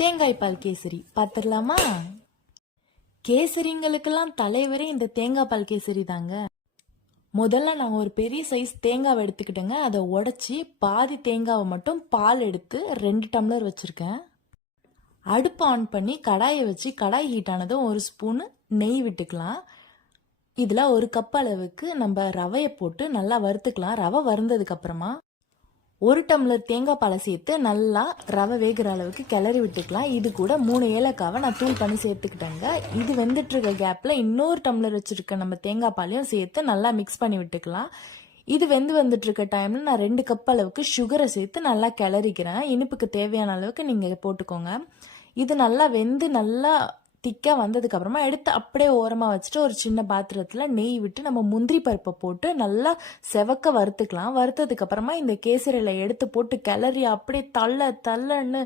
தேங்காய் பால் கேசரி பார்த்துடலாமா? கேசரிங்களுக்கெல்லாம் தலைவரே இந்த தேங்காய் பால் கேசரி தாங்க. முதல்ல நான் ஒரு பெரிய சைஸ் தேங்காவை எடுத்துக்கிட்டேங்க. அதை உடைச்சி பாதி தேங்காவை மட்டும் பால் எடுத்து 2 டம்ளர் வச்சுருக்கேன். அடுப்பு ஆன் பண்ணி கடாயை வச்சு கடாய் ஹீட் ஆனதும் 1 ஸ்பூனு நெய் விட்டுக்கலாம். இதில் 1 கப் அளவுக்கு நம்ம ரவையை போட்டு நல்லா வறுத்துக்கலாம். ரவை வறுந்ததுக்கப்புறமா 1 டம்ளர் தேங்காய் பாலை சேர்த்து நல்லா ரவை வேகிற அளவுக்கு கிளறி விட்டுக்கலாம். இது கூட 3 ஏலக்காவை நான் தூள் பண்ணி சேர்த்துக்கிட்டேங்க. இது வெந்துட்டு இருக்க கேப்பில் இன்னொரு டம்ளர் வச்சுருக்க நம்ம தேங்காய் பாலையும் சேர்த்து நல்லா மிக்ஸ் பண்ணி விட்டுக்கலாம். இது வந்துட்டு இருக்க டைமில் நான் 2 கப் அளவுக்கு சுகரை சேர்த்து நல்லா கிளறிக்கிறேன். இனிப்புக்கு தேவையான அளவுக்கு நீங்கள் போட்டுக்கோங்க. இது நல்லா நல்லா திக்காக வந்ததுக்கப்புறமா எடுத்து அப்படியே ஓரமாக வச்சுட்டு ஒரு சின்ன பாத்திரத்தில் நெய் விட்டு நம்ம முந்திரி பருப்பை போட்டு நல்லா செவக்க வறுத்துக்கலாம். வறுத்ததுக்கப்புறமா இந்த கேசரியில் எடுத்து போட்டு கிளறி அப்படியே தள்ளன்னு